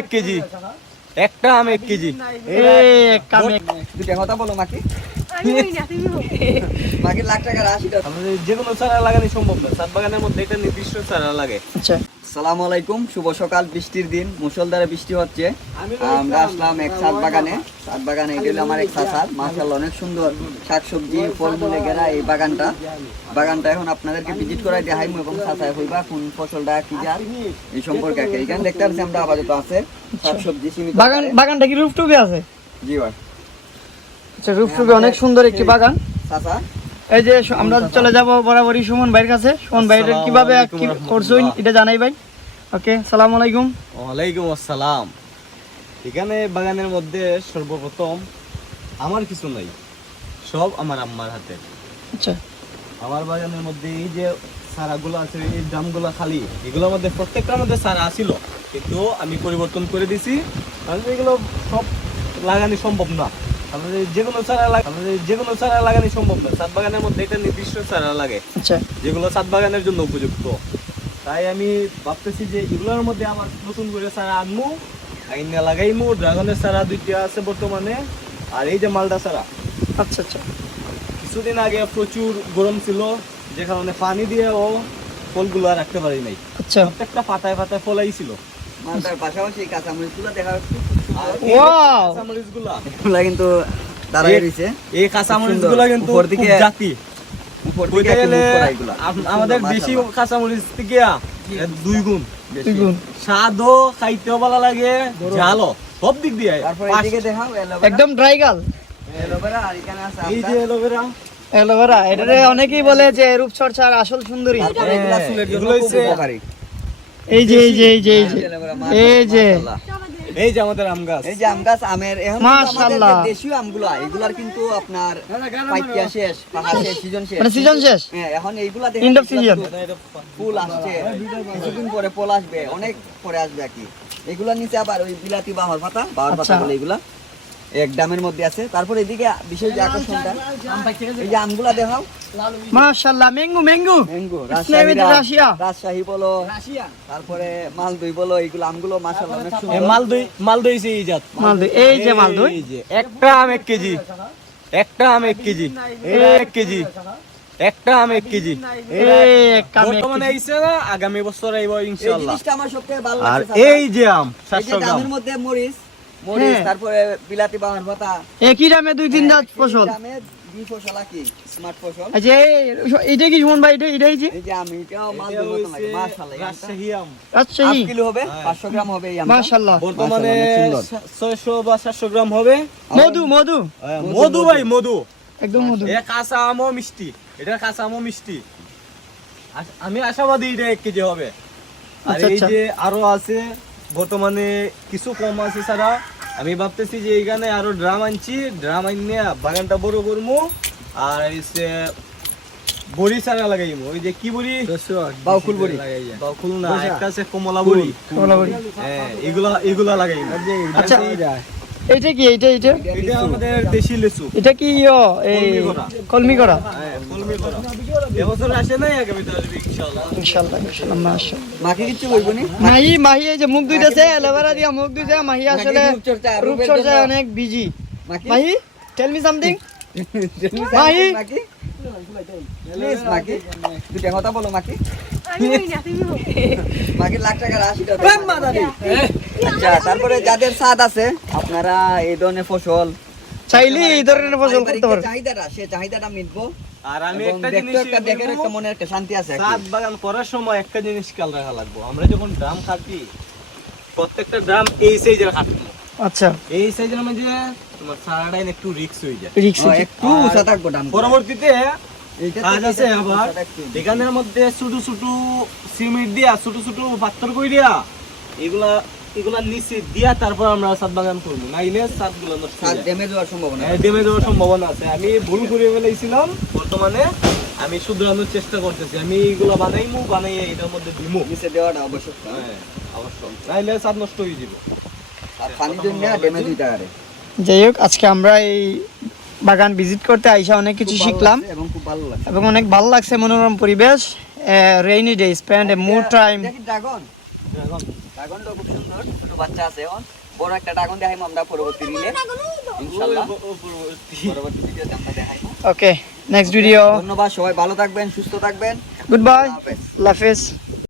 1 KG একটা আম 1 KG কথা বলো মাকে মাকে লাখ টাকা রাশিটা আমাদের যে কোনো চারা লাগানো সম্ভব না, ছাদ বাগানের মধ্যে এটা নির্দিষ্ট চারা লাগে। আচ্ছা, আসসালামু আলাইকুম। শুভ সকাল। বৃষ্টির দিন, মুষলধারে বৃষ্টি হচ্ছে। আমরা আসলাম এক ছাদ বাগানে। ছাদ বাগানে গেলে আমার এক ছাদ, মাশাআল্লাহ অনেক সুন্দর শাকসবজি ফলমূলে ঘেরা এই বাগানটা এখন আপনাদেরকে ভিজিট করাই দেখাই এবং ছাতায় হইবা কোন ফসলটা কি জাত এই সম্পর্কে। এখানে দেখতে পাচ্ছি আমরা আপাতত আছে শাকসবজি সীমিত বাগানটা কি রুফটপে আছে? জি ভাই। আচ্ছা, রুফটপে অনেক সুন্দর একটি বাগান। চাচা এই যে আমরা চলে যাব বরাবরই সুমন ভাইয়ের কাছে। সুমন ভাই এটা কিভাবে কি করছেন এটা জানাই ভাই। ওকে, আসসালামু আলাইকুম। ওয়ালাইকুম আসসালাম। এখানে বাগানের মধ্যে সর্বপ্রথম আমার কিছু নাই, সব আমার আম্মার হাতে। আচ্ছা, আমার বাগানের মধ্যে এই যে চারাগুলো আছে, এই ড্রামগুলো খালি, এগুলোর মধ্যে প্রত্যেকটার মধ্যে চারা আছিল, কিন্তু আমি পরিবর্তন করে দিছি। কারণ এগুলো সব লাগানো সম্ভব না, আমাদের যে কোনো চারা লাগানো সম্ভব না। ছাদ বাগানের মধ্যে এটা নির্দিষ্ট চারা লাগে, আচ্ছা, যেগুলো ছাদ বাগানের জন্য উপযুক্ত। তাই আমি ভাবতেছি যে এগুলোর মধ্যে আমার নতুন করে চারা আনবো, আইনা লাগাইমু। ড্রাগনের চারা 2টা আছে বর্তমানে, আর এই যে মালটা চারা। আচ্ছা, আচ্ছা। কিছুদিন আগে প্রচুর গরম ছিল, যে কারণে পানি দিয়ে ও ফলগুলো আর রাখতে পারি নাই। আচ্ছা, প্রত্যেকটা পাতায় পাতায় ফলাইছিল। মালটার পাশাপাশি কাঁচামরিচগুলো দেখা যাচ্ছে। ওয়াও, কাঁচামরিচগুলা এগুলা কিন্তু দাঁড়ায় রইছে। এই কাঁচামরিচগুলা কিন্তু উপর দিকে খুব জাতি। উপর দিকে একটু মুখ করা এগুলা। আমাদের দেশি কাঁচামরিচ থেকে 2 গুণ দুই গুণ। স্বাদও, খাইতেও ভালো লাগে, ঝালও, সব দিক দিয়ে। তারপর এদিকে দেখাও একদম ড্রাই গাল। অ্যালোভেরা, আর এখানে আছে এই যে অ্যালোভেরা, অ্যালোভেরা, এটারে অনেকেই বলে যে রূপচর্চার আসল সুন্দরী। তারপরে এগুলা চুলের জন্য এগুলো খুব হচ্ছে উপকারী। এই যে এই যে আমাদের আম গাছ। এই যে আম গাছ, আমের এখন কিন্তু আমাদের মাশাআল্লাহ। যে দেশীয় আমগুলা, এগুলার কিন্তু আপনার পাইকিয়া শেষ, পাকা শেষ, সিজন শেষ। মানে সিজন শেষ, হ্যাঁ, এখন এইগুলা End of season। ফুল আসছে, কিছুদিন পরে ফল আসবে, অনেক পরে আসবে আর কি। এগুলা নিচে আবার ওই বিলাতি বাহার পাতা আচ্ছা। বলে এগুলা এক দামের মধ্যে আছে। তারপর এদিকে বিশেষ যে আকর্ষণটা, এই যে আমগুলা দেখাও। মাশাআল্লাহ। ম্যাঙ্গো ম্যাঙ্গো, রাশিয়া, রাজশাহী বলো, তারপরে মালদই বলো, এইগুলো আমগুলো মাশাআল্লাহ অনেক এই সুন্দর। মালদই এই জাত। মালদই, এই যে মালদই। এই যে একটা আম 1 কেজি, একটা আম 1 কেজি, 1 কেজি, একটা আম 1 কেজি। বর্তমানে আইছে না, আগামী বছর আইব এই ইনশাআল্লাহ। জিনিসটা আমার সবথেকে ভালো আর লাগছে। এই যে আম এই যে 700 গ্রাম, দামের মধ্যে মরিচ, হ্যাঁ। তারপরে বিলাতি বাহার পাতা, একই দামে 2-3 দাঁত ফসল। দামে দুই ফসল কি স্মার্ট ফসল। আচ্ছা, এইটা কি সুমন ভাই? এটাই যে এই যে আমি এটাও মালদই মতো লাগে মাশাআল্লাহ। রাজশাহী আম। আচ্ছা, 8 কিলো হবে, 500 গ্রাম হবে এই আমটা। মাশাআল্লাহ। বর্তমানে মাশাআল্লাহ, অনেক সুন্দর। 600 বা 700 গ্রাম হবে। মধু ভাই, মধু একদম মধু। এ কাঁচা আমও মিষ্টি, এটা কাঁচা আমও মিষ্টি। আমি আশাবাদী এটা 1 কেজি হবে। আর আচ্ছা, এই আচ্ছা। যে আরো আছে, বর্তমানে কিছু কম আছে ছাড়া। আমি ভাবতেছি যে এইখানে আরো ড্রাম আনছি, ড্রাম আনিয়ে বাগানটা বড় করবো। আর এসে বড়ি চারা লাগাইবো। ওই যে কি বড়ি, বাউকুল বড়ি। বাউকুল না, একটা আছে কমলা বড়ি। হ্যাঁ, এগুলা লাগাইবো। আচ্ছা, এইটা কি? এইটা এটা আমাদের দেশি লিচু। এটা কি এই কলমি করা? হ্যাঁ, কলমি করা। এবছর আসে নাই, আগামীতে আসবে ইনশাআল্লাহ। ইনশাআল্লাহ, মাশাআল্লাহ। মাকে কিছু বলবো নি? মাহি এই যে মুখ ধুইতেছে, অ্যালোভেরা দিয়া মুখ ধুইছে। মাহি আসলে রূপচর্চায় অনেক busy. Mahi, tell me something. Mahi, please মাকে দুটা কথা বলো মাকে। মাকে লাখ টাকা রাশিটা। আচ্ছা, তারপরে যাদের ছাদ আছে, আপনারা এই ধরনের ফসল চাইলে এই ধরনের ফসল করতে পারেন। চাহিদাটা মিটবো। আর আমি এবং একটা দেখতেও জিনিস একটা দেখেন, একটা মনে একটা শান্তি আছে আর কি। ছাদ বাগান করার সময় একটা জিনিস খেয়াল রাখা লাগবে। আমরা যখন ড্রাম কাটি, প্রত্যেকটা ড্রাম এই সাইজের কাটবো। আচ্ছা, এই সাইজের মধ্যে তোমার চারাটা একটু রিস্ক হয়ে যায়। রিক্স। একটু উঁচা থাকবো ডান। পরবর্তীতে এইটা কাজ আছে আবার এখানের মধ্যে ছোট ছোট সিমেন্ট দিয়া, ছোট ছোট পাথর করে দিয়া, এগুলা নিচে দিয়া তারপর আমরা ছাদ বাগান করবো। নাইলে ছাদগুলো নষ্ট হয়ে যায়, ড্যামেজ হওয়ার সম্ভাবনা। ড্যামেজ হওয়ার সম্ভাবনা আছে। আমি ভুল করে ফেলেছিলাম, বর্তমানে আমি শুধরানোর চেষ্টা করতেছি। আমি এগুলো বানাইয়ে এটার মধ্যে দিমু। নিচে দেওয়াটা আবশ্যক। হ্যাঁ, অবশ্যই, নাইলে ছাদ নষ্ট হয়ে যাবে। আর পানির জন্য ড্যামেজ হইতে পারে। যাই হোক, আজকে আমরা এই বাগান ভিজিট করতে আইসা অনেক কিছু শিখলাম এবং খুব ভালো লাগছে। এবং অনেক ভালো লাগছে। মনোরম পরিবেশ, rainy day, spend a more time. দেখি ড্রাগনটা খুব সুন্দর। সুন্দর ছোট বাচ্চা আছে এখন বড় একটা ড্রাগন দেখাইবো আমরা পরবর্তী রিলে ইনশাআল্লাহ পরবর্তী ভিডিওতে আমরা দেখাইবো ওকে নেক্সট ভিডিও ধন্যবাদ সবাই ভালো থাকবেন সুস্থ থাকবেন গুড বাই আল্লাহ হাফেজ। আল্লাহ হাফেজ